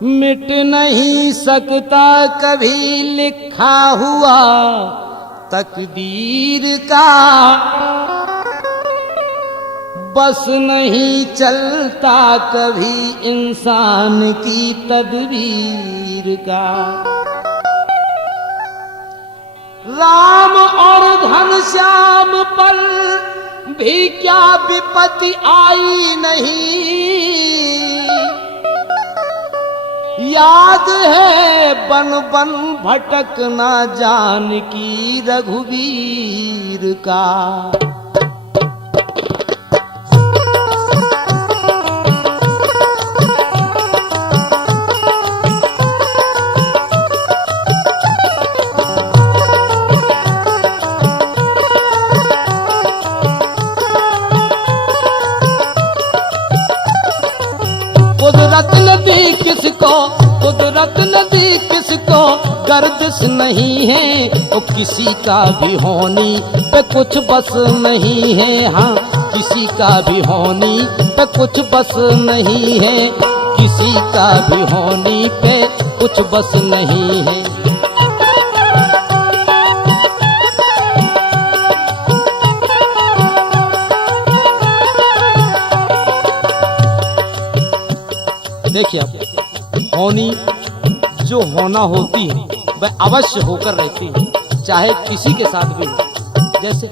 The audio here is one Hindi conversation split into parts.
मिट नहीं सकता कभी लिखा हुआ तकदीर का, बस नहीं चलता कभी इंसान की तदबीर का। राम और घनश्याम पर भी क्या विपत्ति आई नहीं, याद है बन बन भटकना जानकी रघुवीर का। कुदरत नदी किसको, कुदरत नदी किसको गर्दिश नहीं है, वो किसी का भी होनी पे कुछ बस नहीं है। हाँ, किसी का भी होनी पे कुछ बस नहीं है, किसी का भी होनी पे कुछ बस नहीं है। देखिए आप, होनी जो होना होती है वह अवश्य होकर रहती है, चाहे किसी के साथ भी हो। जैसे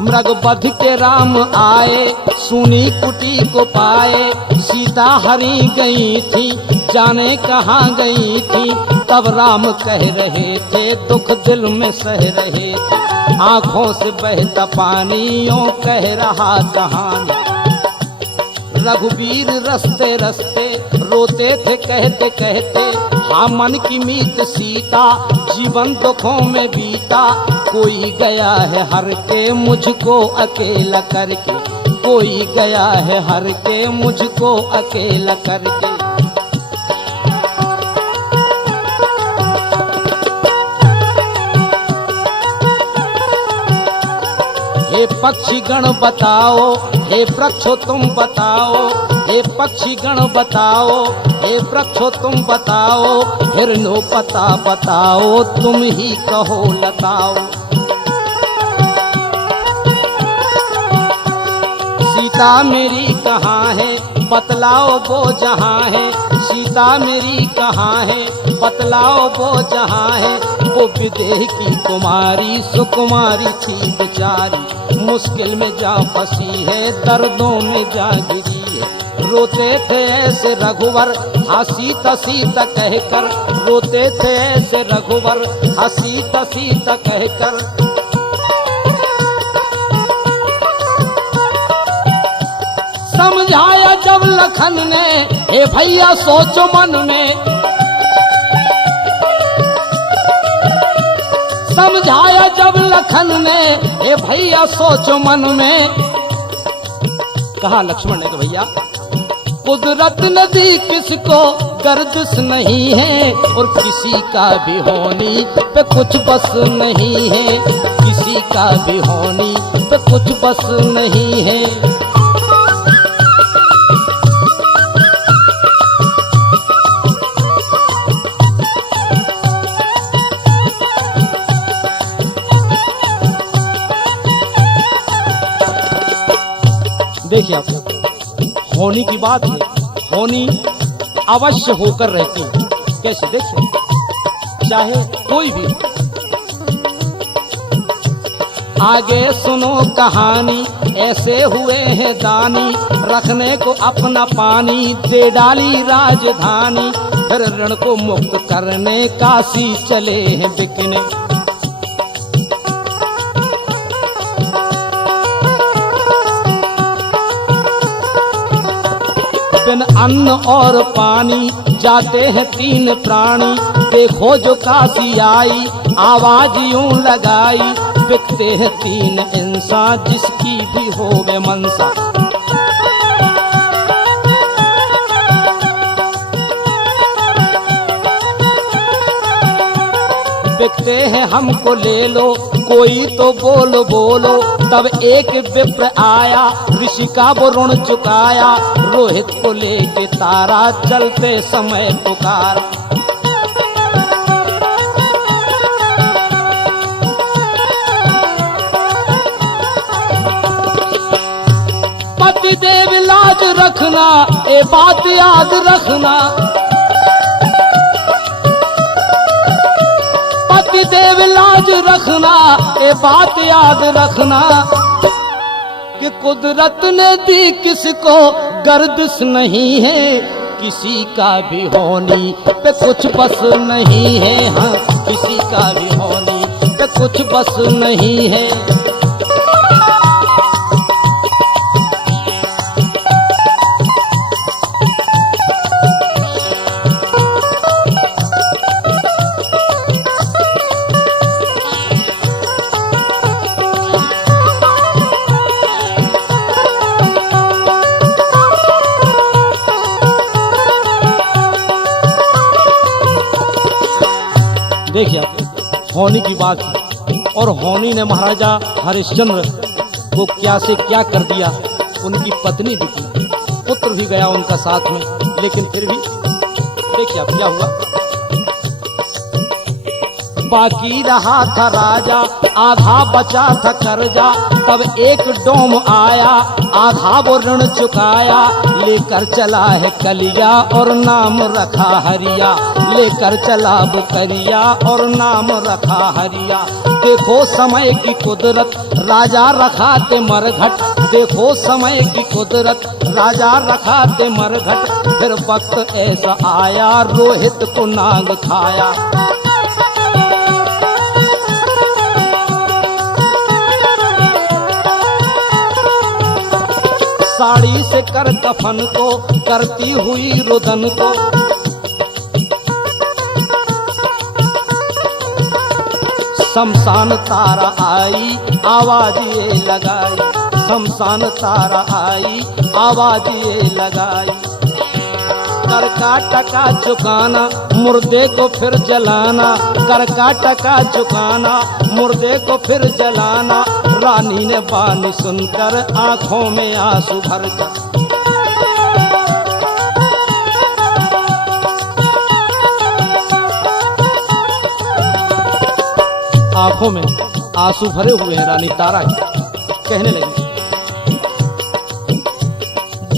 मृगवध के राम आए, सुनी कुटी को पाए, सीता हरी गई थी, जाने कहाँ गई थी। तब राम कह रहे थे, दुख दिल में सह रहे थे, आंखों से बहता पानी यूं कह रहा कहानी। रघुवीर रस्ते रस्ते रोते थे कहते कहते, हाँ मन की मीत सीता, जीवन दुखों में बीता। कोई गया है हर के मुझको अकेला करके, कोई गया है हर के मुझको अकेला करके। हे पक्षी गण बताओ, हे वृक्षो तुम बताओ, हे पक्षी गण बताओ, हे वृक्षो तुम बताओ, हिरनो पता बताओ, तुम ही कहो बताओ। सीता मेरी कहाँ है, बतलाओ वो जहाँ है, सीता मेरी कहाँ है, बतलाओ वो जहाँ है। वो विदेह की कुमारी सुकुमारी थी बेचारी, मुश्किल में जा फंसी है, दर्दों में जा गिरी है। रोते थे ऐसे रघुवर हंसी सीता कहकर, रोते थे ऐसे रघुवर हंसी सीता कहकर। समझाया जब लखन ने, हे भैया सोचो मन में, समझाया जब लखन ने, हे भैया सोचो मन में। कहा लक्ष्मण ने कि भैया कुदरत नदी किसको गर्दिश नहीं है, और किसी का भी होनी पे कुछ बस नहीं है, किसी का भी होनी पे कुछ बस नहीं है। देखिए आप, होनी की बात है, होनी अवश्य होकर रहती है। कैसे? देखिए, चाहे कोई भी। आगे सुनो कहानी, ऐसे हुए हैं दानी, रखने को अपना पानी दे डाली राजधानी। फिर ऋण को मुक्त करने काशी चले हैं बिकने। बिन अन्न और पानी जाते हैं तीन प्राणी, देखो जो काशी आई आवाज यूं लगाई। बिकते हैं तीन इंसान जिसकी भी होवे मनसा। बिकते हैं हमको ले लो, कोई तो बोलो बोलो, तब एक विप्र आया, ऋषि का वो ऋण चुकाया, रोहित को लेके तारा चलते समय पुकारा। पति देव लाज रखना, ए बात याद रखना, पति देव लाज रखना, ए बात याद रखना, कि कुदरत ने दी किसको गर्दिश नहीं है, किसी का भी होनी पे कुछ बस नहीं है। हाँ, किसी का भी होनी पे कुछ बस नहीं है। देखिए होनी की बात है, और होनी ने महाराजा हरिश्चंद्र को क्या से क्या कर दिया। उनकी पत्नी भी थी, पुत्र भी गया उनका साथ में, लेकिन फिर भी देखिए अब क्या हुआ। बाकी रहा था राजा, आधा बचा था कर्जा, तब एक डोम आया, आधा वो ऋण चुकाया, लेकर चला है कलिया और नाम रखा हरिया, लेकर चला बुकरिया और नाम रखा हरिया। देखो समय की कुदरत, राजा रखा ते मरघट, देखो समय की कुदरत, राजा रखा ते मरघट, फिर वक्त ऐसा आया रोहित को नाग खाया। साड़ी से कर कफन को करती हुई रुदन को, शमशान तारा आई आवाज ये लगाई, शमशान तारा आई आवाज ये लगाई। कर का टका चुकाना, मुर्दे को फिर जलाना, कर का टका चुकाना, मुर्दे को फिर जलाना। रानी ने बानी सुनकर आंखों में आंसू भर कर, आंखों में आंसू भरे हुए हैं रानी तारा के। कहने लगी,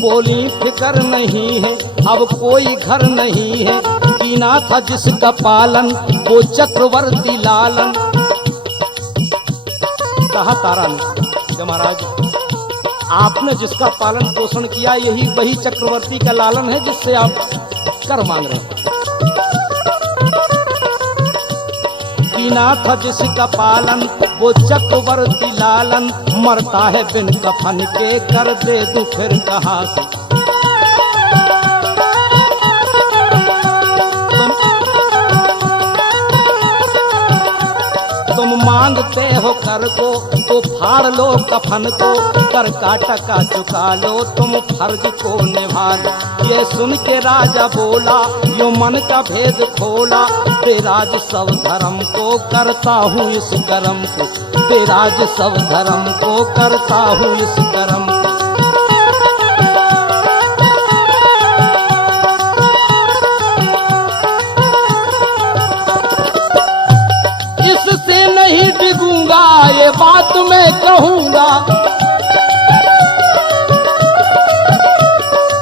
बोली फिकर नहीं है अब कोई घर नहीं है, कीना था जिसका पालन वो चक्रवर्ती लालन। कहा तारा ने कि महाराज आपने जिसका पालन पोषण किया यही वही चक्रवर्ती का लालन है जिससे आप कर मांग रहे हैं। कीना था जिसका पालन वो चक्रवर्ती लालन, मरता है बिन कफन के कर दे तू फिर कहाँ से। तुम मांगते हो कर को तो फाड़ लो कफन को, कर का टका चुका लो तुम फर्ज को निभा लो। ये सुन के राजा बोला यो मन का भेद खोला, बेराज सब धर्म को करता हूँ इस कर्म को, बेराज सब धर्म को करता हूँ इस कर्म को। इससे नहीं डिगूंगा ये बात मैं कहूँगा,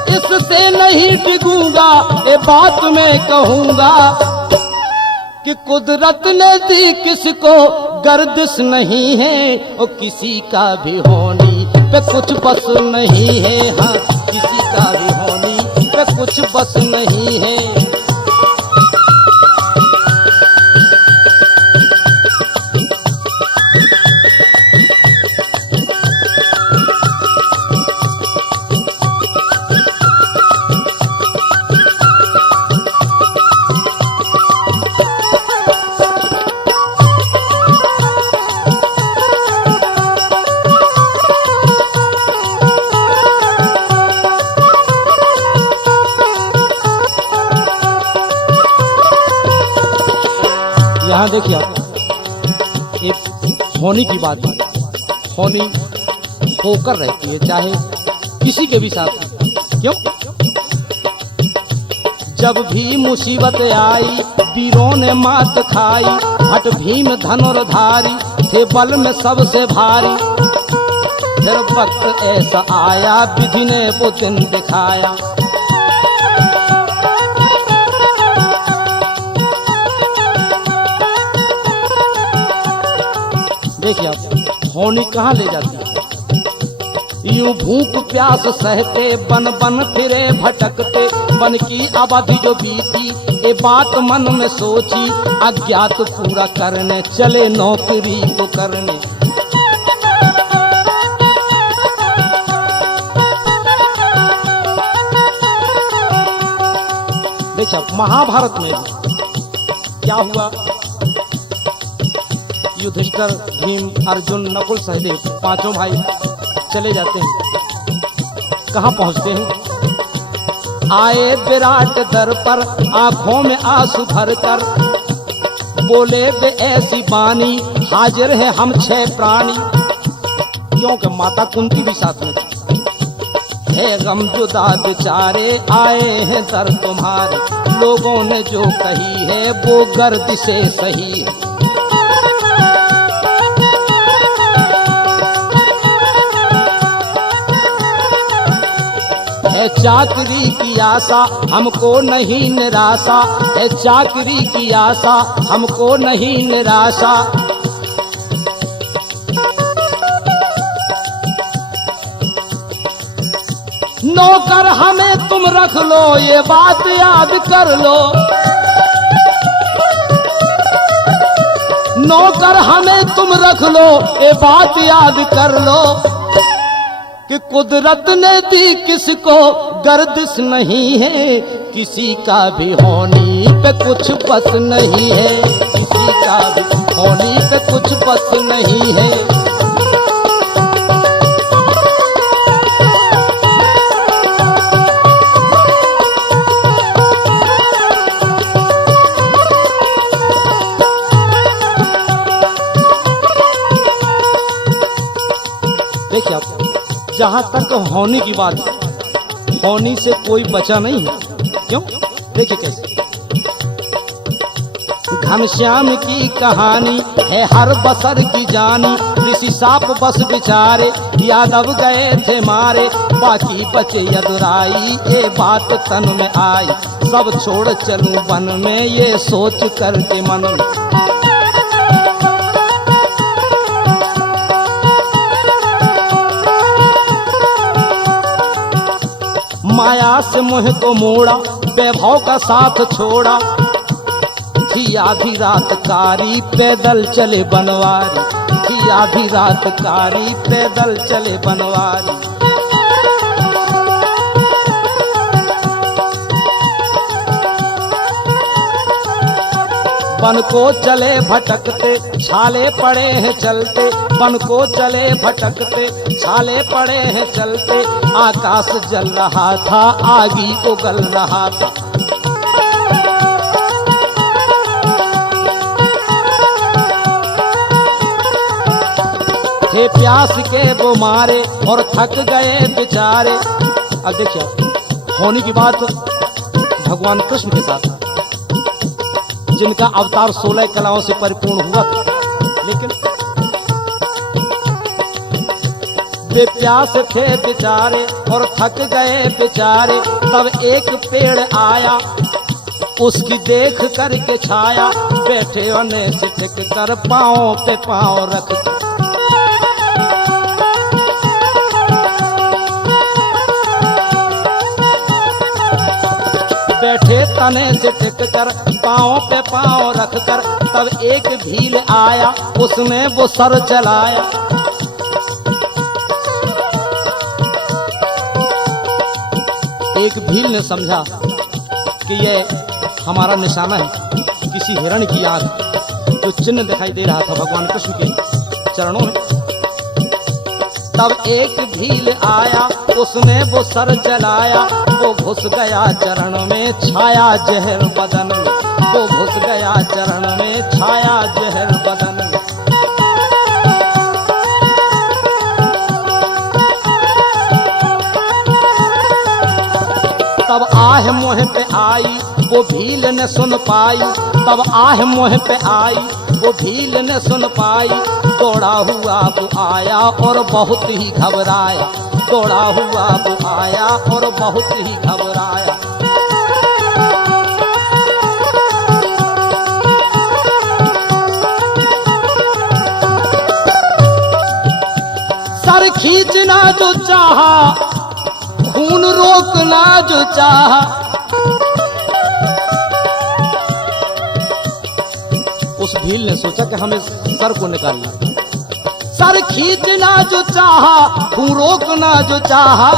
इससे नहीं डिगूंगा ये बात मैं कहूँगा, कि कुदरत ने दी किसको गर्दिश नहीं है, और किसी का भी होनी पे कुछ बस नहीं है। हाँ, किसी का भी होनी पे कुछ बस नहीं है। यहाँ देखिए आप एक होनी की बात है। होनी होकर रहती है, चाहे किसी के भी साथ। क्यों? जब भी मुसीबत आई वीरों ने मात खाई, हट भीम धनुर्धारी थे बल में सबसे भारी। फिर वक्त ऐसा आया विधि ने वो दिन दिखाया। देखिए आप होनी कहाँ ले जाती है। यूं भूख प्यास सहते बन बन फिरे भटकते, बन की अवधि जो बीती ये बात मन में सोची, अज्ञात पूरा करने चले नौकरी को करने। देखिए महाभारत में क्या हुआ, युधिष्ठिर भीम अर्जुन नकुल सहदेव पांचों भाई चले जाते हैं। कहाँ पहुंचते हैं? आए विराट दर पर आंखों में आंसू भर कर, बोले बे ऐसी बानी हाजिर है हम 6 प्राणी। क्योंकि माता कुंती भी साथ में थी। है गम जुदा बेचारे आए हैं दर तुम्हारे, लोगों ने जो कही है वो गर्द से सही है। है चाकरी की आशा हमको नहीं निराशा, है चाकरी की आशा हमको नहीं निराशा। नौकर हमें तुम रख लो ये बात याद कर लो, नौकर हमें तुम रख लो ये बात याद कर लो, कि कुदरत ने दी किसको गर्दिश नहीं है, किसी का भी होनी पे कुछ बस नहीं है, किसी का भी होनी पे कुछ बस नहीं है। देखिए आप जहाँ तक होनी की बात, होनी से कोई बचा नहीं है। क्यों? देखिए कैसे घनश्याम की कहानी है हर बसर की जानी, ऋषि साप बस बिचारे यादव गए थे मारे, बाकी बचे यदुराई ये बात तन में आई, सब छोड़ चलूं वन में ये सोच करके मन में। माया से मोह को मोड़ा वैभव का साथ छोड़ा, थी आधी रात कारी पैदल चले बनवारी, थी आधी रात कारी पैदल चले बनवारी। बन को चले भटकते छाले पड़े हैं चलते, बन को चले भटकते छाले पड़े हैं चलते, आकाश जल रहा था आगी उगल रहा था। थे प्यास के वो मारे और थक गए बेचारे। अब देखिए होने की बात भगवान कृष्ण के साथ, जिनका अवतार 16 कलाओं से परिपूर्ण हुआ था, लेकिन वे प्यास थे बेचारे और थक गए बेचारे। तब एक पेड़ आया उसकी देख करके छाया, बैठे होने से टिक कर पाँव पे पाँव रख, बैठे तने से टिक कर पाँव पे पाँव रख कर। तब एक भील आया उसमें वो सर चलाया, एक भील ने समझा कि ये हमारा निशाना है, किसी हिरण की आंख जो चिन्ह दिखाई दे रहा था भगवान कृष्ण के चरणों में। तब एक भील आया उसने वो सर चलाया, वो घुस गया चरण में छाया जहर बदन में, वो घुस गया चरण में छाया जहर बदन में। तब आह मोह पे आई वो भील न सुन पाई, तब आह मोह पे आई वो भील न सुन पाई। दौड़ा हुआ वो आया और बहुत ही घबराया, दौड़ा हुआ वो आया और बहुत ही घबराया। सर खींचना जो चाहा, खून रोकना जो चाहा, उस भील ने सोचा कि हमें सर को निकालना। सर खींचना जो चाहा, खून रोकना जो चाहा,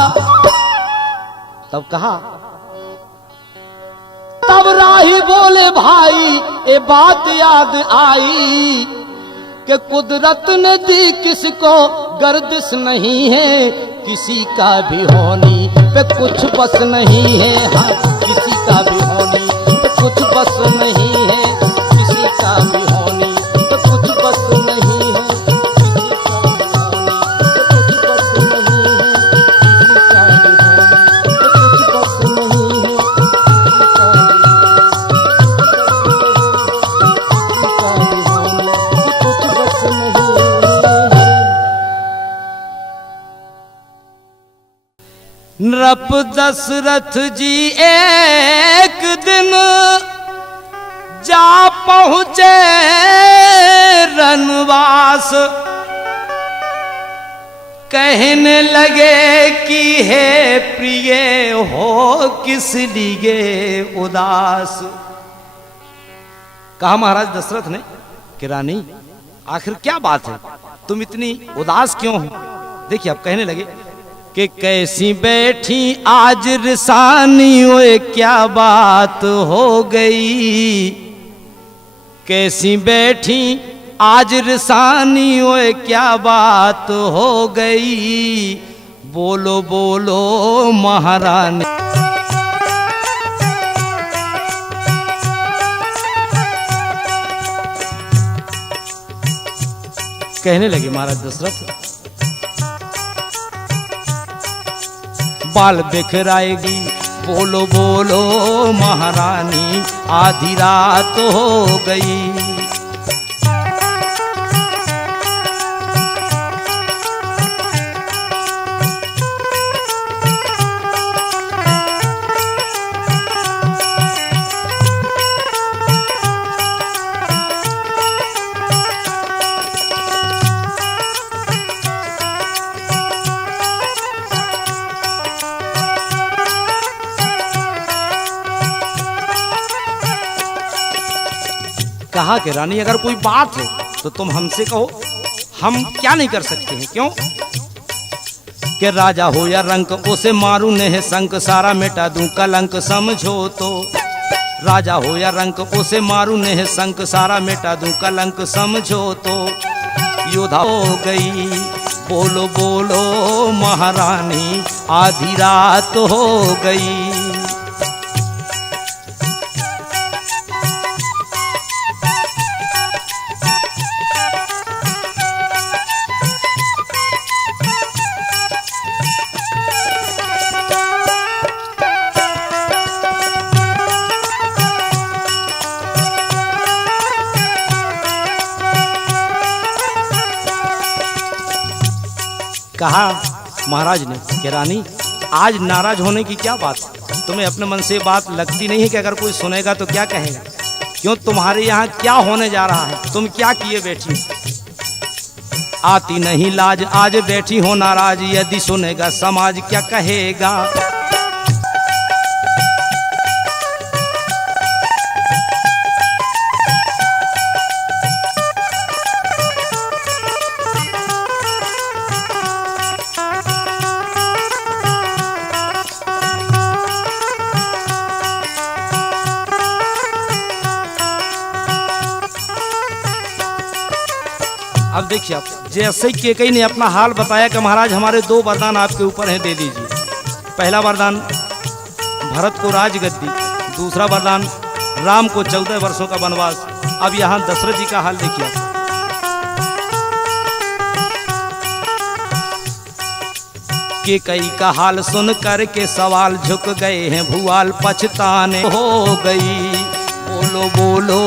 तब कहा, तब राही बोले भाई ये बात याद आई कि कुदरत ने दी किसको गर्दिश नहीं है, किसी का भी होनी पे कुछ बस नहीं है। हाँ, किसी का भी होनी पे कुछ बस नहीं है, किसी का भी होनी पे कुछ बस नहीं है, किसी का भी होनी पे कुछ बस नहीं है, किसी का भी होनी पे कुछ बस नहीं है, किसी का भी होनी पे कुछ बस नहीं है। नृप दशरथ जी एक दिन जा पहुँचे रनवास, कहने लगे कि हे प्रिय हो किस लिए उदास। कहा महाराज दशरथ ने कि रानी आखिर क्या बात है, तुम इतनी उदास क्यों हो। देखिए अब कहने लगे कि कैसी बैठी आज रिसानी, ओए क्या बात हो गई, कैसी बैठी आज रिसानी, ओए क्या बात हो गई, बोलो बोलो महारानी। कहने लगे महाराज दशरथ, बाल बिखराएगी, बोलो बोलो महारानी, आधी रात हो गई। कहा कि रानी अगर कोई बात है तो तुम हमसे कहो, हम क्या नहीं कर सकते हैं। क्यों कि राजा हो या रंक उसे मारू नेह संक, सारा मिटा दूं कलंक समझो तो। राजा हो या रंक उसे मारू नेह संक, सारा मिटा दूं कलंक समझो तो। योद्धा हो गई, बोलो बोलो महारानी, आधी रात हो गई। कहा महाराज ने कि रानी आज नाराज होने की क्या बात है, तुम्हें अपने मन से बात लगती नहीं है कि अगर कोई सुनेगा तो क्या कहेगा। क्यों तुम्हारे यहाँ क्या होने जा रहा है, तुम क्या किए बैठी। आती नहीं लाज आज बैठी हो नाराज, यदि सुनेगा समाज क्या कहेगा। अब देखिए आप जैसे ही केकई ने अपना हाल बताया कि महाराज हमारे दो वरदान आपके ऊपर हैं, दे दीजिए। पहला वरदान भरत को राजगद्दी, दूसरा वरदान राम को 14 वर्षों का वनवास। अब यहाँ दशरथ जी का हाल देखिए के कई का हाल सुन कर के सवाल झुक गए हैं भुआल पछताने हो गई। बोलो बोलो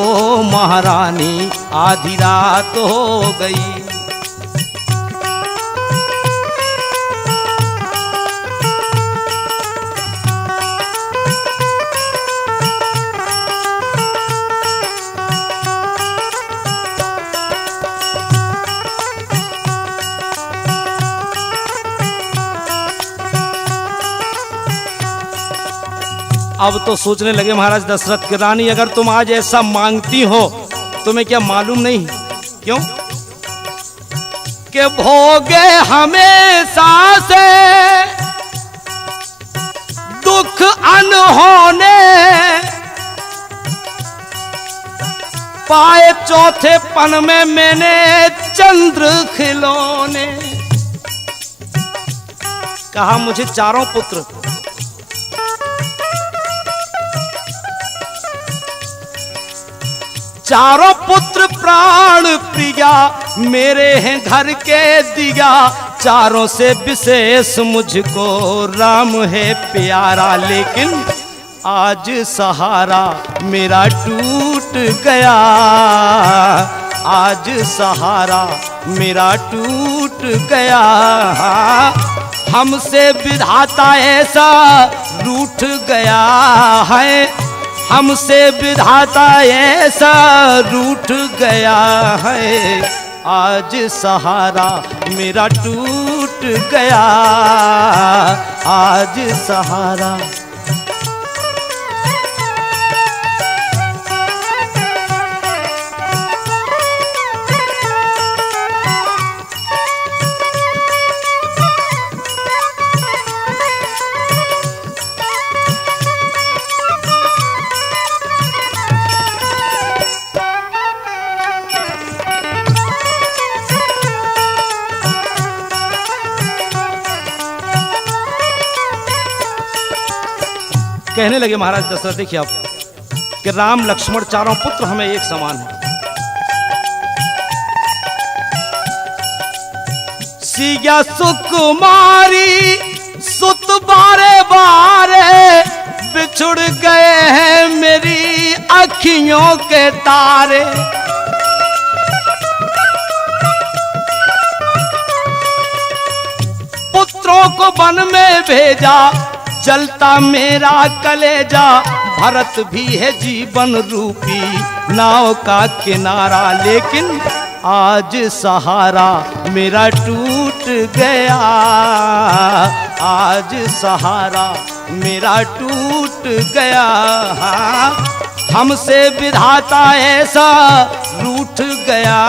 महारानी आधी रात हो गई। अब तो सोचने लगे महाराज दशरथ की रानी, अगर तुम आज ऐसा मांगती हो तुम्हें क्या मालूम नहीं क्यों कि भोगे हमेशा से दुख अनहोने, पाए चौथे पन में मैंने चंद्र खिलौने। कहा मुझे चारों पुत्र चारों पुत्र प्राण प्रिया मेरे हैं घर के दिया, चारों से विशेष मुझको राम है प्यारा। लेकिन आज सहारा मेरा टूट गया, आज सहारा मेरा टूट गया। हमसे विधाता ऐसा रूठ गया है, हमसे विधाता ऐसा रूठ गया है। आज सहारा मेरा टूट गया, आज सहारा। कहने लगे महाराज दशरथ, देखिए आप कि राम लक्ष्मण चारों पुत्र हमें एक समान है। सिया सुकुमारी सुत बारे बारे बिछुड़ गए हैं मेरी अखियों के तारे। पुत्रों को वन में भेजा जलता मेरा कलेजा, भरत भी है जीवन रूपी नाव का किनारा। लेकिन आज सहारा मेरा टूट गया, आज सहारा मेरा टूट गया। हमसे विधाता ऐसा रूठ गया,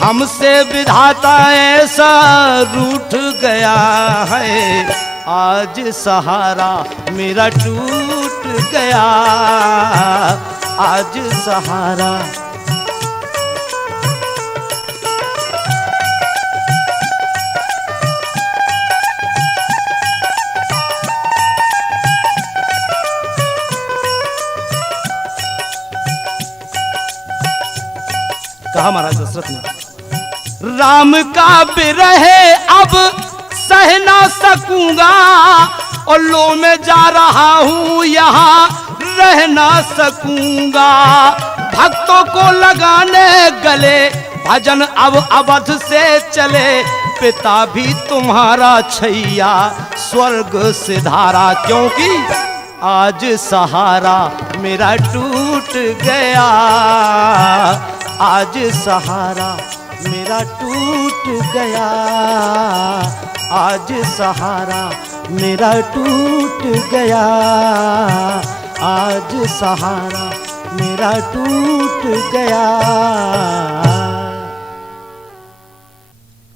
हमसे विधाता ऐसा रूठ गया है। आज सहारा मेरा टूट गया, आज सहारा। कहा महाराज दशरथ ने, राम का विरह अब सह ना सकूंगा और लो में जा रहा हूं यहां रह ना सकूंगा। भक्तों को लगाने गले भजन अब अवध से चले, पिता भी तुम्हारा छैया स्वर्ग सिधारा। क्योंकि आज सहारा मेरा टूट गया, आज सहारा मेरा टूट गया, आज सहारा मेरा टूट गया, आज सहारा मेरा टूट गया।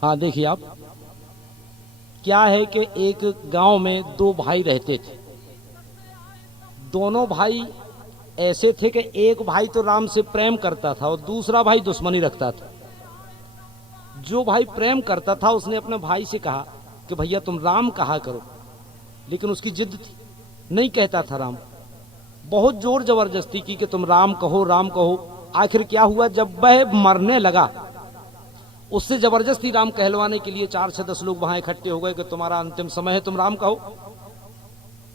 हाँ देखिए आप, क्या है कि एक गांव में दो भाई रहते थे। दोनों भाई ऐसे थे कि एक भाई तो राम से प्रेम करता था और दूसरा भाई दुश्मनी रखता था। जो भाई प्रेम करता था उसने अपने भाई से कहा कि भैया तुम राम कहा करो, लेकिन उसकी जिद थी, नहीं कहता था राम। बहुत जोर जबरदस्ती की कि तुम राम कहो राम कहो। आखिर क्या हुआ, जब वह मरने लगा उससे जबरदस्ती राम कहलवाने के लिए 4 से 10 लोग वहां इकट्ठे हो गए कि तुम्हारा अंतिम समय है, तुम राम कहो।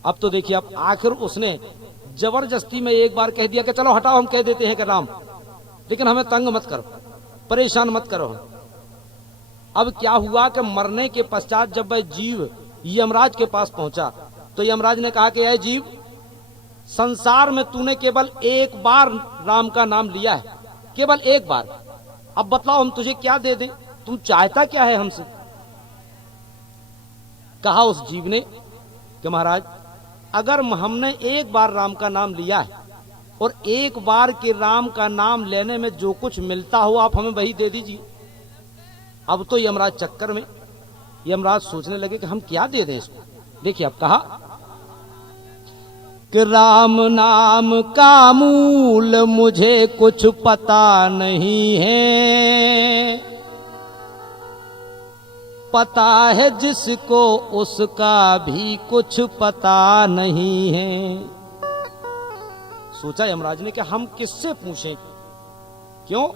अब तो देखिए, अब आखिर उसने जबरदस्ती में एक बार कह दिया कि चलो हटाओ, हम कह देते हैं कि राम, लेकिन हमें तंग मत करो, परेशान मत करो। अब क्या हुआ कि मरने के पश्चात जब वह जीव यमराज के पास पहुंचा तो यमराज ने कहा कि ऐ जीव, संसार में तूने केवल एक बार राम का नाम लिया है, केवल एक बार। अब बतलाओ हम तुझे क्या दे दें, तुम चाहता क्या है हमसे? कहा उस जीव ने कि महाराज, अगर हमने एक बार राम का नाम लिया है और एक बार के राम का नाम लेने में जो कुछ मिलता हो आप हमें वही दे दीजिए। अब तो यमराज चक्कर में, यमराज सोचने लगे कि हम क्या दे दें इसको। देखिए अब कहा कि राम नाम का मूल मुझे कुछ पता नहीं है, पता है जिसको उसका भी कुछ पता नहीं है। सोचा यमराज ने कि हम किससे पूछें, क्यों?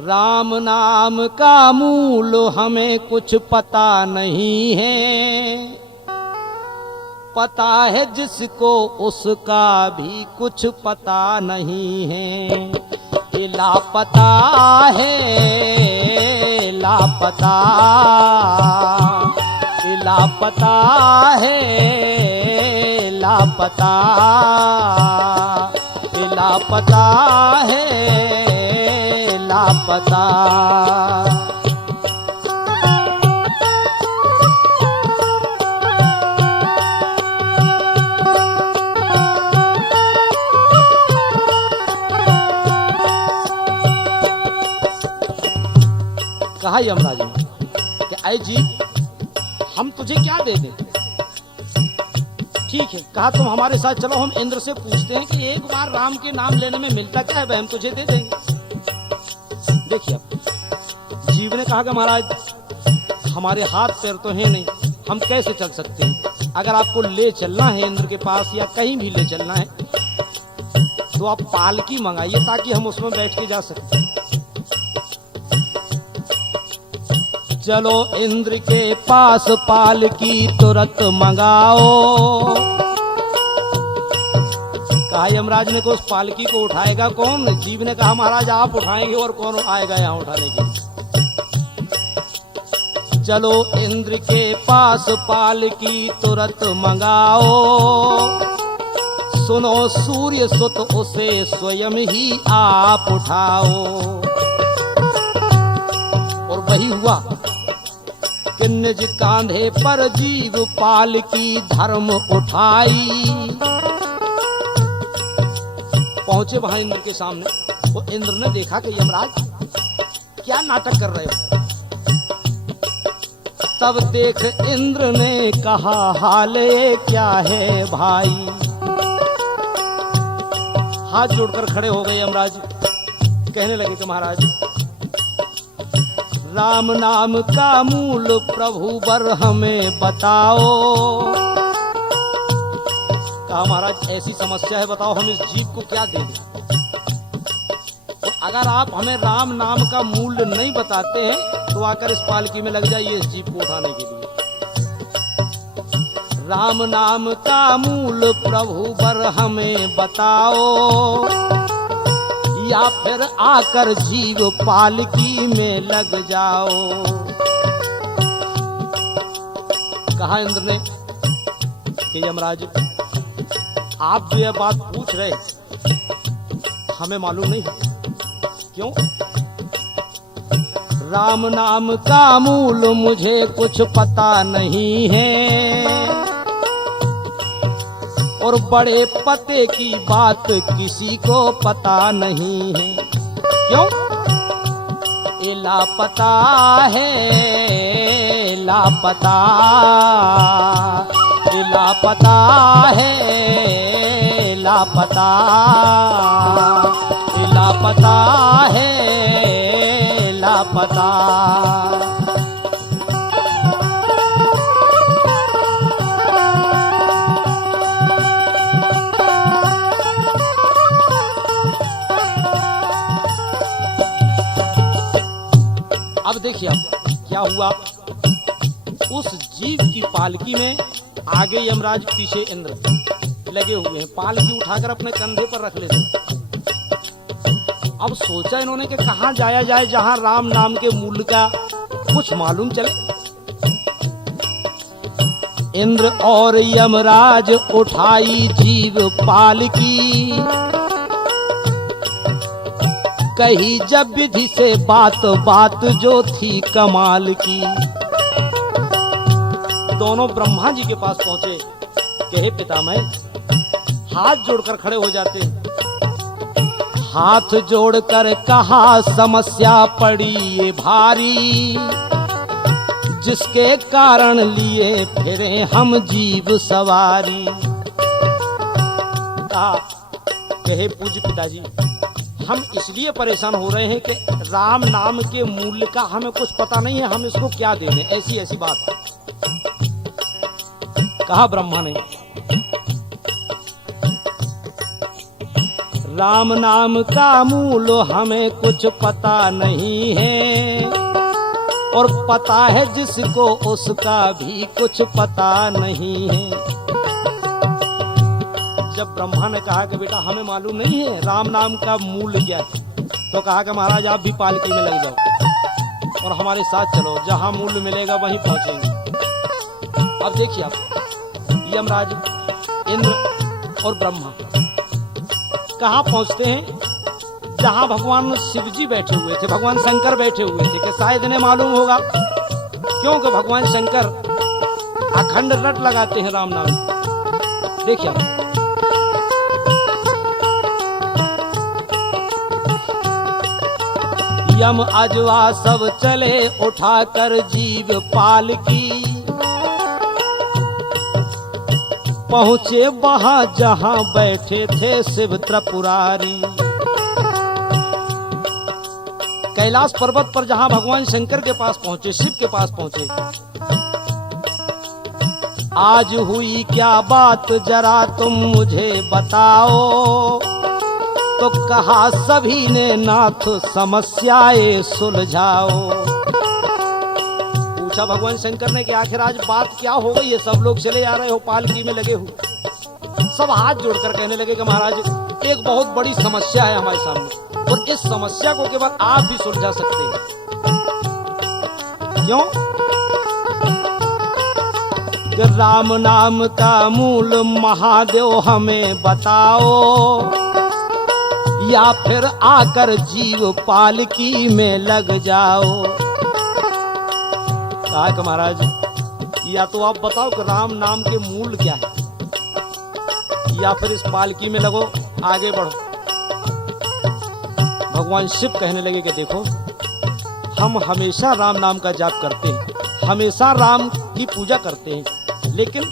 राम नाम का मूल हमें कुछ पता नहीं है, पता है जिसको उसका भी कुछ पता नहीं है। ये लापता है, लापता, ये लापता है, लापता, ये लापता है, लापता। कहा यमराज ने कि ऐ जी, हम तुझे क्या दे दें? ठीक है, कहा तुम हमारे साथ चलो, हम इंद्र से पूछते हैं कि एक बार राम के नाम लेने में मिलता क्या है, वह हम तुझे दे देंगे। देखिए अब जीव ने कहा कि महाराज, हमारे हाथ पैर तो हैं नहीं, हम कैसे चल सकते हैं? अगर आपको ले चलना है इंद्र के पास या कहीं भी ले चलना है तो आप पालकी मंगाइए ताकि हम उसमें बैठ के जा सकते हैं। चलो इंद्र के पास पालकी तुरंत मंगाओ। कहा यमराज ने को उस पालकी को उठाएगा कौन? जीव ने कहा महाराज आप उठाएंगे, और कौन आएगा यहाँ उठाने के लिए? चलो इंद्र के पास पालकी तुरंत मंगाओ, सुनो सूर्य सुत उसे स्वयं ही आप उठाओ। और वही हुआ कि निज कांधे पर जीव पालकी धर्म उठाई। पहुंचे वहां इंद्र के सामने, वो इंद्र ने देखा कि यमराज क्या नाटक कर रहे हो। तब देख इंद्र ने कहा हाल ये क्या है भाई। हाथ जोड़कर खड़े हो गए यमराज, कहने लगे कि महाराज, राम नाम का मूल प्रभु बर हमें बताओ। कहा महाराज ऐसी समस्या है, बताओ हम इस जीव को क्या दे दें? तो अगर आप हमें राम नाम का मूल्य नहीं बताते हैं तो आकर इस पालकी में लग जाइए इस जीव को उठाने के लिए। राम नाम का मूल प्रभु बर हमें बताओ, या फिर आकर जीव पालकी में लग जाओ। कहा इंद्र ने कि यमराज आप जो यह बात पूछ रहे हमें मालूम नहीं, क्यों? राम नाम का मूल मुझे कुछ पता नहीं है, और बड़े पते की बात किसी को पता नहीं है। क्यों? ये लापता है, लापता, ये लापता है, लापता, ये लापता है, लापता। देखिए अब क्या हुआ। उस जीव की पालकी में आगे यमराज, पीछे इंद्र लगे हुए हैं। पालकी उठाकर अपने कंधे पर रख लेते। अब सोचा इन्होंने कि कहाँ जाया जाए जहां राम नाम के मूल्य का कुछ मालूम चले। इंद्र और यमराज उठाई जीव पालकी, कही जब विधि से बात बात जो थी कमाल की। दोनों ब्रह्मा जी के पास पहुंचे, कहे पितामह, हाथ जोड़कर खड़े हो जाते। हाथ जोड़कर कहा समस्या पड़ी ये भारी, जिसके कारण लिए फिरे हम जीव सवारी। कहे पूज्य पिताजी, हम इसलिए परेशान हो रहे हैं कि राम नाम के मूल्य का हमें कुछ पता नहीं है, हम इसको क्या दे दें, ऐसी ऐसी बात है। कहा ब्रह्मा ने, राम नाम का मूल हमें कुछ पता नहीं है, और पता है जिसको उसका भी कुछ पता नहीं है। जब ब्रह्मा ने कहा कि बेटा हमें मालूम नहीं है राम नाम का मूल्य क्या है, तो कहा कि महाराज आप भी पालकी में लग जाओ और हमारे साथ चलो, जहां मूल्य मिलेगा वहीं पहुंचेंगे। अब देखिए आप, यमराज, इंद्र और ब्रह्मा कहाँ पहुंचते हैं? जहां भगवान शिव जी बैठे हुए थे, भगवान शंकर बैठे हुए थे। कि शायद इन्हें मालूम होगा, क्योंकि भगवान शंकर अखंड रट लगाते हैं राम नाम। देखिए आप, यम अजवा सब चले उठाकर जीव पालकी, पहुंचे वहां जहां बैठे थे शिव त्रिपुरारी। कैलाश पर्वत पर जहां भगवान शंकर के पास पहुंचे, शिव के पास पहुंचे। आज हुई क्या बात जरा तुम मुझे बताओ, तो कहा सभी ने नाथ समस्याएं सुलझाओ। पूछा भगवान शंकर ने कि आखिर आज बात क्या हो गई है, सब लोग चले आ रहे हो पालकी में लगे हुए। सब हाथ जोड़कर कहने लगे कि महाराज एक बहुत बड़ी समस्या है हमारे सामने, और इस समस्या को केवल आप ही सुलझा सकते हैं। क्यों? कि राम नाम का मूल महादेव हमें बताओ, या फिर आकर जीव पालकी में लग जाओ। कहा कि महाराज या तो आप बताओ कि राम नाम के मूल क्या है, या फिर इस पालकी में लगो, आगे बढ़ो। भगवान शिव कहने लगे कि देखो, हम हमेशा राम नाम का जाप करते हैं, हमेशा राम की पूजा करते हैं, लेकिन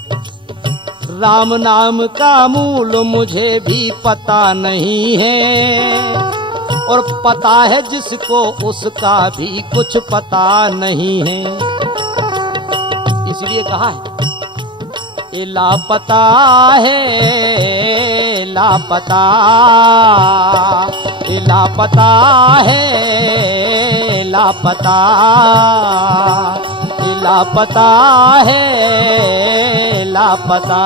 राम नाम का मूल मुझे भी पता नहीं है, और पता है जिसको उसका भी कुछ पता नहीं है। इसलिए कहा है ये लापता है, लापता, ये लापता है, लापता, ये लापता है, लापता।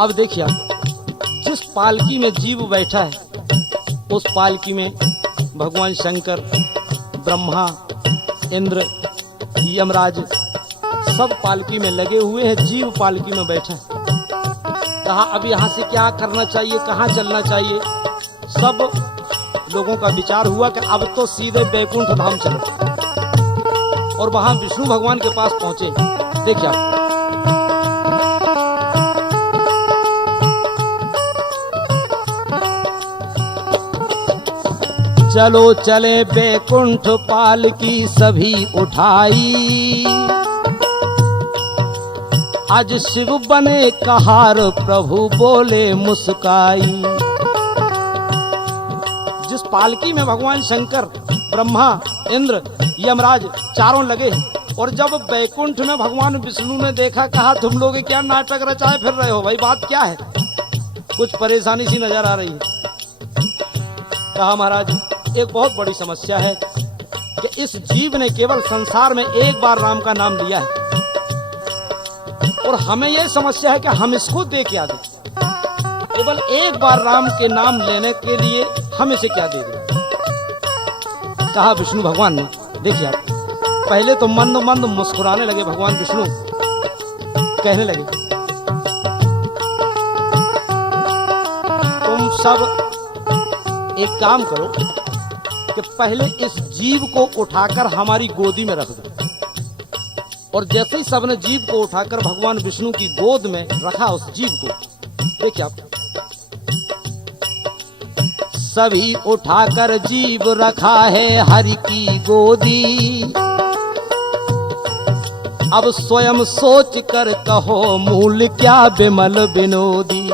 अब देखिए, जिस पालकी में जीव बैठा है उस पालकी में भगवान शंकर, ब्रह्मा, इंद्र, यमराज सब पालकी में लगे हुए हैं, जीव पालकी में बैठा है। कहा अब यहाँ से क्या करना चाहिए, कहाँ चलना चाहिए। सब लोगों का विचार हुआ कि अब तो सीधे बैकुंठ धाम चलो, और वहां विष्णु भगवान के पास पहुंचे। देखिए आप, चलो चले बैकुंठ पालकी सभी उठाई, आज शिव बने कहार प्रभु बोले मुस्काई। जिस पालकी में भगवान शंकर, ब्रह्मा, इंद्र, यमराज चारों लगे, और जब बैकुंठ में भगवान विष्णु ने देखा, कहा तुम लोग क्या नाटक रचाए फिर रहे हो भाई, बात क्या है, कुछ परेशानी सी नजर आ रही है। कहा महाराज एक बहुत बड़ी समस्या है कि इस जीव ने केवल संसार में एक बार राम का नाम लिया है और हमें यह समस्या है कि हम इसको दे क्या दें, केवल एक बार राम के नाम लेने के लिए हम इसे क्या दे दें। कहा विष्णु भगवान ने, देखिए आप, पहले तो मंद मंद मुस्कुराने लगे भगवान विष्णु, कहने लगे तुम सब एक काम करो कि पहले इस जीव को उठाकर हमारी गोदी में रख दो। और जैसे ही सबने जीव को उठाकर भगवान विष्णु की गोद में रखा उस जीव को, देखिए आप, सभी उठाकर जीव रखा है हरि की गोदी, अब स्वयं सोच कर कहो मूल क्या विमल विनोदी।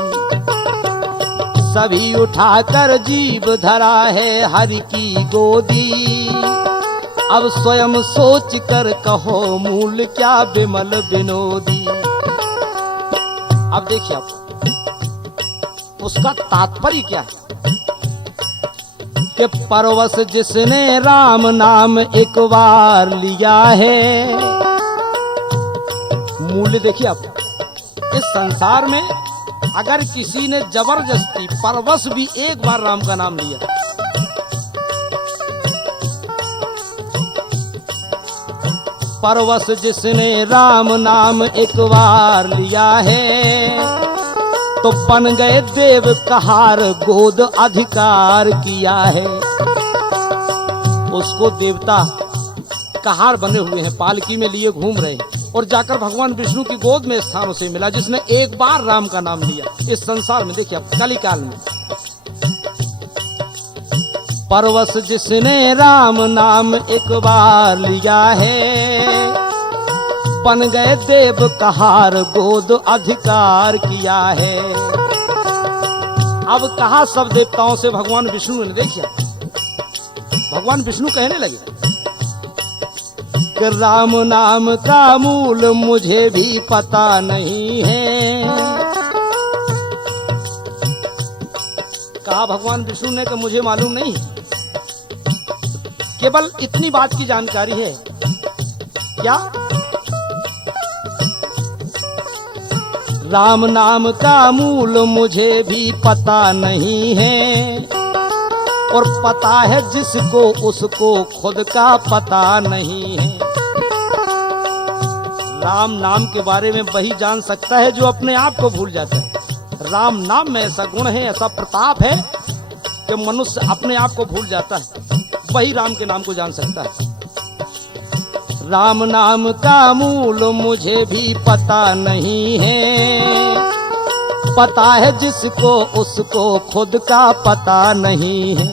सभी उठाकर जीव धरा है हरि की गोदी, अब स्वयं सोच कर कहो मूल क्या विमल विनोदी। अब देखिए आप, उसका तात्पर्य क्या है कि परवश जिसने राम नाम एक बार लिया है। मूल्य देखिए आप, इस संसार में अगर किसी ने जबरदस्ती परवश भी एक बार राम का नाम लिया, परवश जिसने राम नाम एक बार लिया है, तो बन गए देव कहार गोद अधिकार किया है। उसको देवता कहार बने हुए हैं, पालकी में लिए घूम रहे हैं, और जाकर भगवान विष्णु की गोद में स्थान उसे मिला जिसने एक बार राम का नाम लिया इस संसार में। देखिए कलिकाल में परवश जिसने राम नाम एक बार लिया है, बन गए देव कहार गोद अधिकार किया है। अब कहा सब देवताओं से भगवान विष्णु ने, देखिए भगवान विष्णु कहने लगे कि राम नाम का मूल मुझे भी पता नहीं है। कहा भगवान विष्णु ने कि मुझे मालूम नहीं, केवल इतनी बात की जानकारी है। क्या? राम नाम का मूल मुझे भी पता नहीं है, और पता है जिसको उसको खुद का पता नहीं है। राम नाम के बारे में वही जान सकता है जो अपने आप को भूल जाता है। राम नाम में ऐसा गुण है, ऐसा प्रताप है कि मनुष्य अपने आप को भूल जाता है, वही राम के नाम को जान सकता है। राम नाम का मूल मुझे भी पता नहीं है, पता है जिसको उसको खुद का पता नहीं है।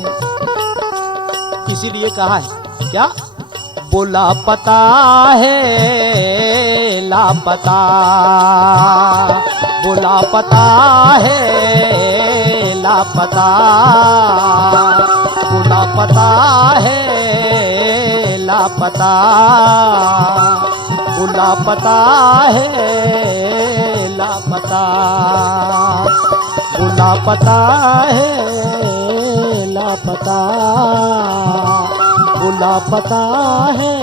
इसीलिए कहा है क्या? बोला पता है लापता, बोला पता है लापता, बोला पता है लापता, बोला पता है लापता, बोला पता है लापता, बोला पता है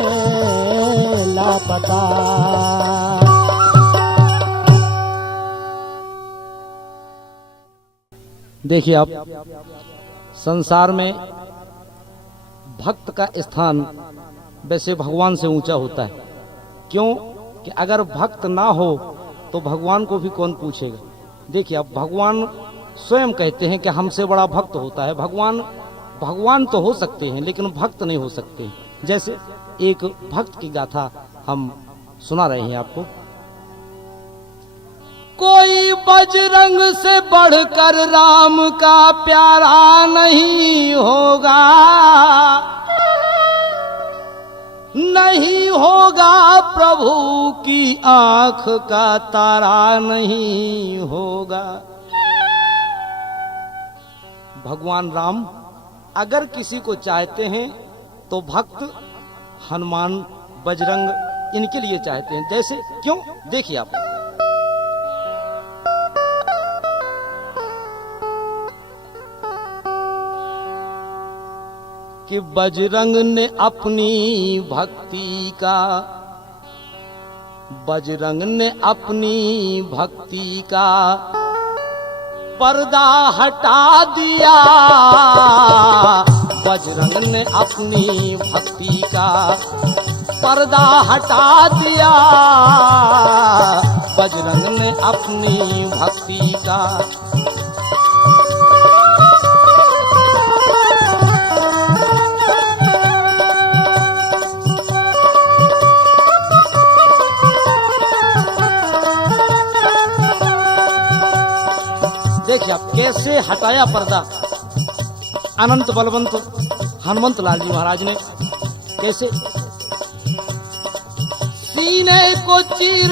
लापता। देखिए आप, संसार में भक्त का स्थान वैसे भगवान से ऊंचा होता है। क्यों? कि अगर भक्त ना हो तो भगवान को भी कौन पूछेगा। देखिए अब भगवान स्वयं कहते हैं कि हमसे बड़ा भक्त होता है। भगवान तो हो सकते हैं लेकिन भक्त नहीं हो सकते। जैसे एक भक्त की गाथा हम सुना रहे हैं आपको। कोई बजरंग से बढ़कर राम का प्यारा नहीं होगा, नहीं होगा प्रभु की आंख का तारा नहीं होगा। भगवान राम अगर किसी को चाहते हैं तो भक्त हनुमान, बजरंग इनके लिए चाहते हैं। जैसे क्यों, देखिए आप। कि बजरंग ने अपनी भक्ति का, बजरंग ने अपनी भक्ति का पर्दा हटा दिया, बजरंग ने अपनी भक्ति का पर्दा हटा दिया, बजरंग ने अपनी भक्ति का। देखिए आप कैसे हटाया पर्दा अनंत बलवंत हनुमंत लाल जी महाराज ने। कैसे सीने को चीर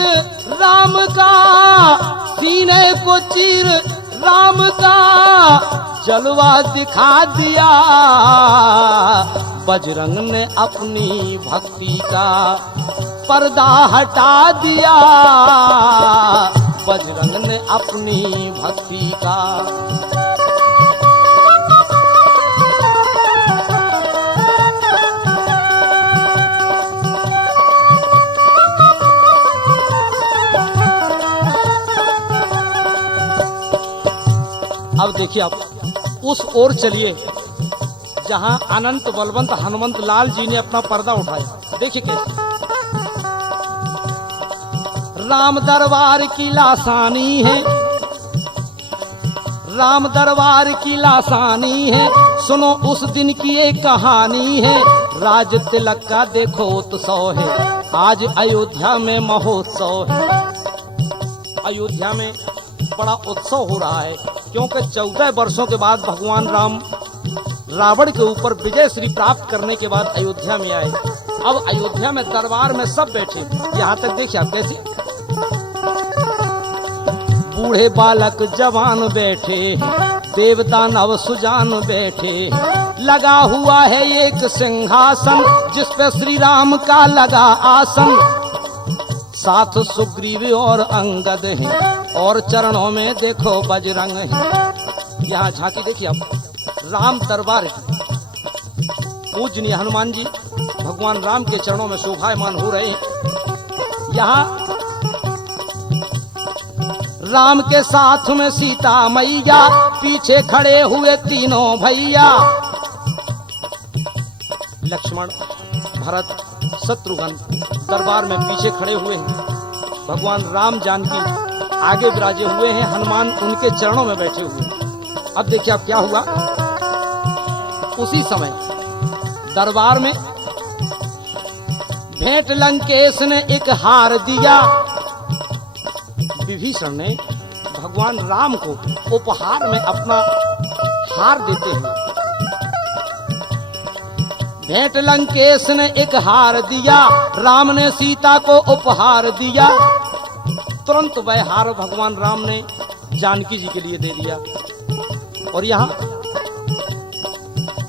राम का, सीने को चीर राम का जलवा दिखा दिया, बजरंग ने अपनी भक्ति का पर्दा हटा दिया, बजरंग ने अपनी भक्ति का। अब देखिए आप उस ओर चलिए जहां अनंत बलवंत हनुमंत लाल जी ने अपना पर्दा उठाया। देखिए कैसे राम दरबार की लासानी है, राम दरबार की लासानी है, सुनो उस दिन की एक कहानी है, राज तिलक का देखो उत्सव है, आज अयोध्या में महोत्सव है। अयोध्या में बड़ा उत्सव हो रहा है क्योंकि 14 वर्षों के बाद भगवान राम रावण के ऊपर विजय श्री प्राप्त करने के बाद अयोध्या में आए। अब अयोध्या में दरबार में सब बैठे, यहाँ तक देखिए आप कैसे बूढ़े बालक जवान बैठे, देवता नव सुजान बैठे, लगा हुआ है एक सिंहासन जिस पे श्री राम का लगा आसन, साथ सुग्रीव और अंगद हैं और चरणों में देखो बजरंग है। यहाँ झांकी देखिए आप राम दरबार है, पूजनीय हनुमान जी भगवान राम के चरणों में शोभायमान हो रहे हैं। यहाँ राम के साथ में सीता मैया, पीछे खड़े हुए तीनों भैया, लक्ष्मण भरत शत्रुघ्न दरबार में पीछे खड़े हुए हैं, भगवान राम जानकी आगे विराजे हुए हैं, हनुमान उनके चरणों में बैठे हुए हैं। अब देखिए अब क्या हुआ, उसी समय दरबार में भेंट लंकेश ने एक हार दिया, विभीषण ने भगवान राम को उपहार में अपना हार देते हैं। भेंट लंकेश ने एक हार दिया, राम ने सीता को उपहार दिया, तुरंत वह हार भगवान राम ने जानकी जी के लिए दे दिया। और यहाँ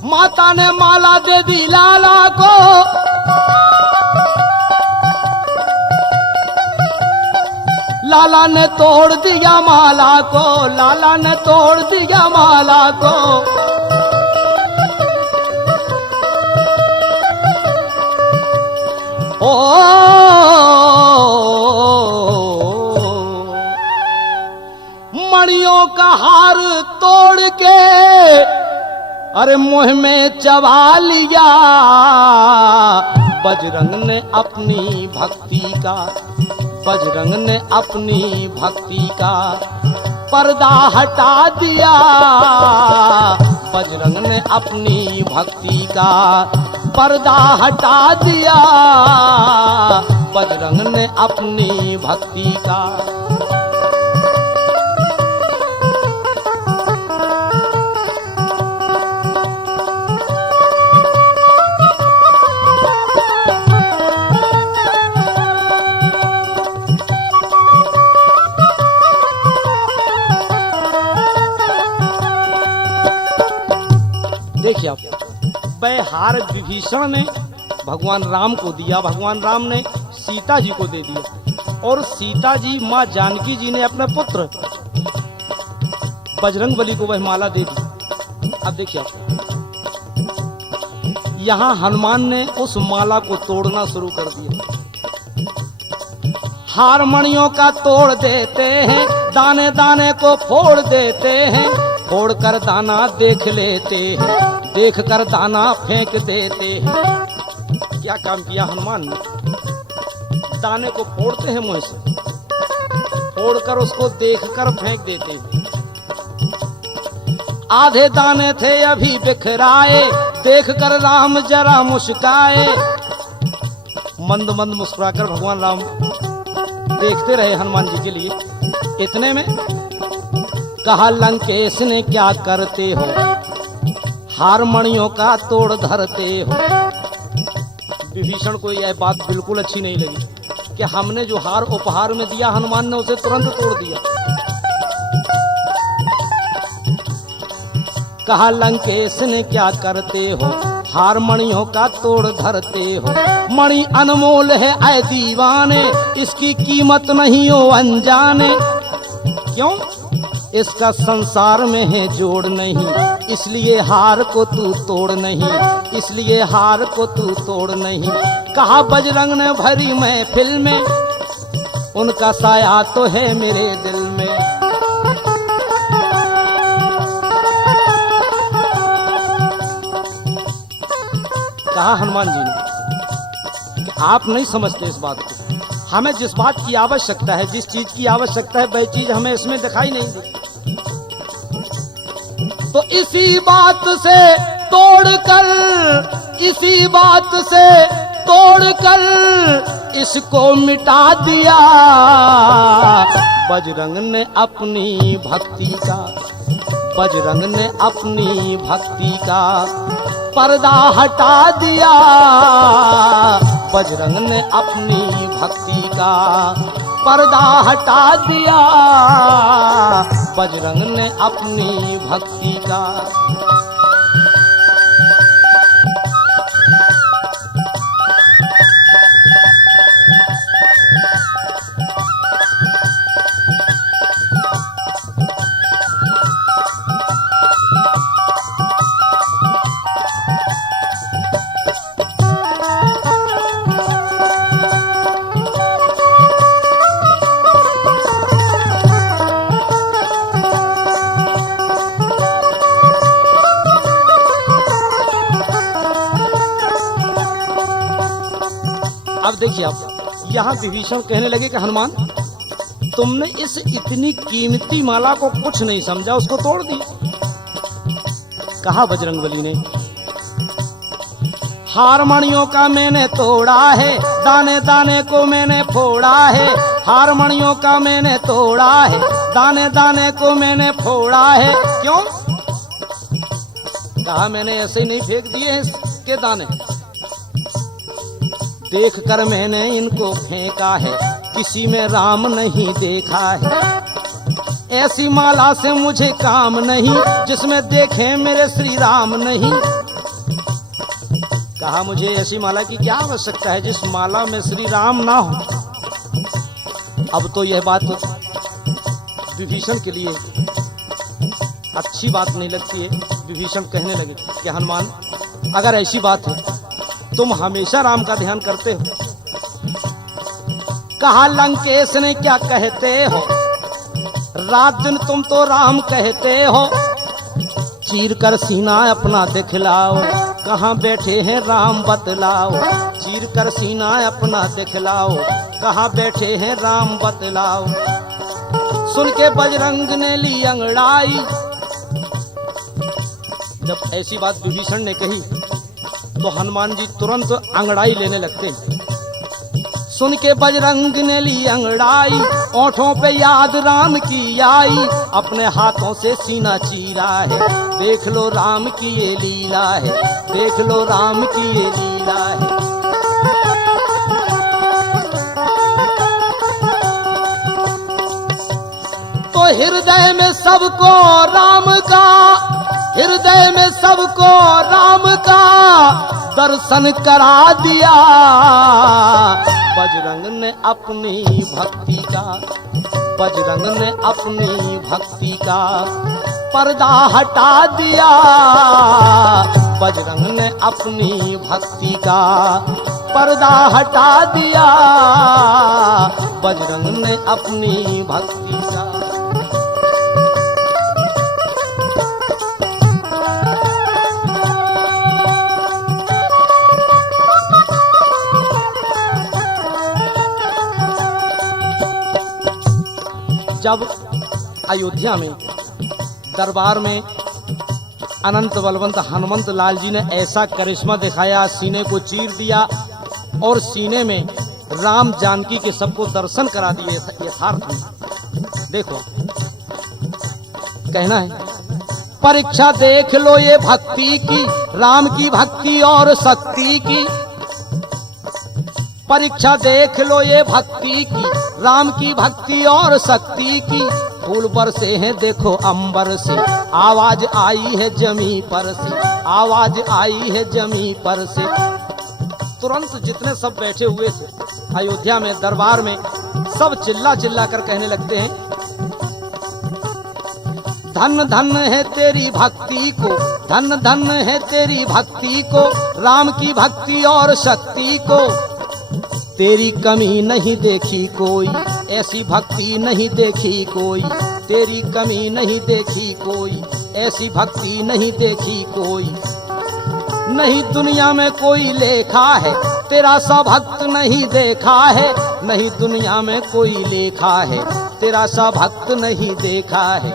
माता ने माला दे दी लाला को, लाला ने तोड़ दिया माला को, लाला ने तोड़ दिया माला को। ओ मणियों का हार तोड़ के अरे मुंह में चबा लिया, बजरंग ने अपनी भक्ति का, बजरंग ने अपनी भक्ति का पर्दा हटा दिया, बजरंग ने अपनी भक्ति का पर्दा हटा दिया, बजरंग ने अपनी भक्ति का। देखिए आप वह हार विभीषण ने भगवान राम को दिया, भगवान राम ने सीता जी को दे दिया। और सीता जी माँ जानकी जी ने अपने पुत्र बजरंगबली को वह माला दे दी। अब देखिए यहाँ हनुमान ने उस माला को तोड़ना शुरू कर दिया। हार मणियों का तोड़ देते हैं, दाने दाने को फोड़ देते हैं, फोड़ कर दाना देख लेते हैं, देख कर दाना फेंक देते हैं। क्या काम किया हनुमान ने? दाने को फोड़ते हैं मुंह से, फोड़ कर उसको देख कर फेंक देते हैं। आधे दाने थे अभी बिखराए, देख कर राम जरा मुस्काए। मंद मंद मुस्कुराकर भगवान राम देखते रहे हनुमान जी के लिए। इतने में कहा, लंकेश ने क्या करते हो, हार मणियों का तोड़ धरते हो। विभीषण को यह बात बिल्कुल अच्छी नहीं लगी कि हमने जो हार उपहार में दिया हनुमान ने उसे तुरंत तोड़ दिया। कहा, लंकेश ने क्या करते हो, हार मणियों का तोड़ धरते हो। मणि अनमोल है ऐ दीवाने, इसकी कीमत नहीं हो अनजाने। क्यों? इसका संसार में है जोड़ नहीं, इसलिए हार को तू तोड़ नहीं, इसलिए हार को तू तोड़ नहीं। कहा, बजरंग ने भरी महफिल में, उनका साया तो है मेरे दिल में। कहा हनुमान जी ने कि आप नहीं समझते इस बात को। हमें जिस बात की आवश्यकता है, जिस चीज की आवश्यकता है, वह चीज हमें इसमें दिखाई नहीं देती। तो इसी बात से तोड़कर, इसी बात से तोड़कर इसको मिटा दिया बजरंग ने अपनी भक्ति का, बजरंग ने अपनी भक्ति का पर्दा हटा दिया। बजरंग ने अपनी भक्ति का पर्दा हटा दिया, बजरंग ने अपनी भक्ति का। अब देखिए आप यहाँ विभीषण कहने लगे कि हनुमान, तुमने इस इतनी कीमती माला को कुछ नहीं समझा, उसको तोड़ दी। कहा बजरंगबली ने, हार मणियों का मैंने तोड़ा है, दाने दाने को मैंने फोड़ा है। हार मणियों का मैंने तोड़ा है, दाने दाने को मैंने फोड़ा है। क्यों? कहा, मैंने ऐसे ही नहीं फेंक दिए हैं इसके दाने, देख कर मैंने इनको फेंका है, किसी में राम नहीं देखा है। ऐसी माला से मुझे काम नहीं, जिसमें देखे मेरे श्री राम नहीं। कहा, मुझे ऐसी माला की क्या आवश्यकता है जिस माला में श्री राम ना हो। अब तो यह बात विभीषण के लिए अच्छी बात नहीं लगती है। विभीषण कहने लगे कि हनुमान, अगर ऐसी बात है, तुम हमेशा राम का ध्यान करते हो। कहा, लंकेश ने क्या कहते हो, रात दिन तुम तो राम कहते हो। चीर कर सीना अपना दिखलाओ, कहाँ बैठे हैं राम बतलाओ। चीर कर सीना अपना दिखलाओ, कहाँ बैठे हैं राम बतलाओ। सुन के बजरंग ने ली अंगड़ाई। जब ऐसी बात विभीषण ने कही तो हनुमान जी तुरंत अंगड़ाई लेने लगते। सुन के बजरंग ने ली अंगड़ाई, ओंठों पे याद राम की आई। अपने हाथों से सीना चीरा है, देख लो राम की ये लीला है, देख लो राम की ये लीला है। तो हृदय में सबको राम का हृदय में सबको राम का दर्शन करा दिया। बजरंग ने अपनी भक्ति का, बजरंग ने अपनी भक्ति का पर्दा हटा दिया। बजरंग ने अपनी भक्ति का पर्दा हटा दिया। बजरंग ने अपनी भक्ति का। जब अयोध्या में दरबार में अनंत बलवंत हनुमंत लाल जी ने ऐसा करिश्मा दिखाया, सीने को चीर दिया और सीने में राम जानकी के सबको दर्शन करा दिए यथार्थ में। देखो कहना है, परीक्षा देख लो ये भक्ति की, राम की भक्ति और शक्ति की। परीक्षा देख लो ये भक्ति की, राम की भक्ति और शक्ति की। फूल बरसे हैं देखो अंबर से, आवाज आई है जमी पर से, आवाज आई है जमी पर से। तुरंत जितने सब बैठे हुए थे अयोध्या में दरबार में, सब चिल्ला चिल्ला कर कहने लगते हैं, धन धन है तेरी भक्ति को, धन धन है तेरी भक्ति को, राम की भक्ति और शक्ति को। तेरी कमी नहीं देखी कोई, ऐसी भक्ति नहीं देखी कोई। तेरी कमी नहीं देखी कोई, ऐसी भक्ति नहीं देखी कोई। नहीं दुनिया में कोई लेखा है, तेरा सा भक्त नहीं देखा है। नहीं दुनिया में कोई लेखा है, तेरा सा भक्त नहीं देखा है।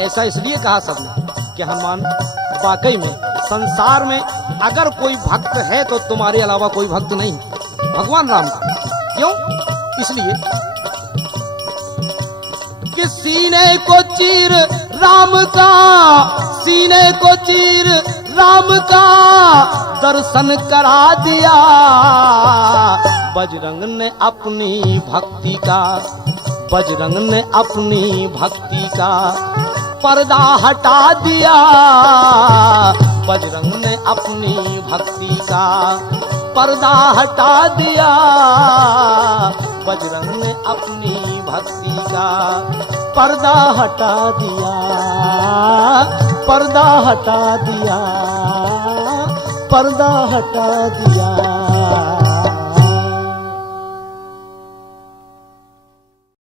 ऐसा इसलिए कहा सबने कि हनुमान वाकई में संसार में अगर कोई भक्त है तो तुम्हारे अलावा कोई भक्त नहीं, भगवान राम का। क्यों? इसलिए कि सीने को चीर राम का, सीने को चीर राम का दर्शन करा दिया। बजरंग ने अपनी भक्ति का, बजरंग ने अपनी भक्ति का पर्दा हटा दिया। बजरंग ने अपनी भक्ति का पर्दा हटा दिया। बजरंग ने अपनी भक्ति का पर्दा हटा दिया, पर्दा हटा दिया, पर्दा हटा दिया।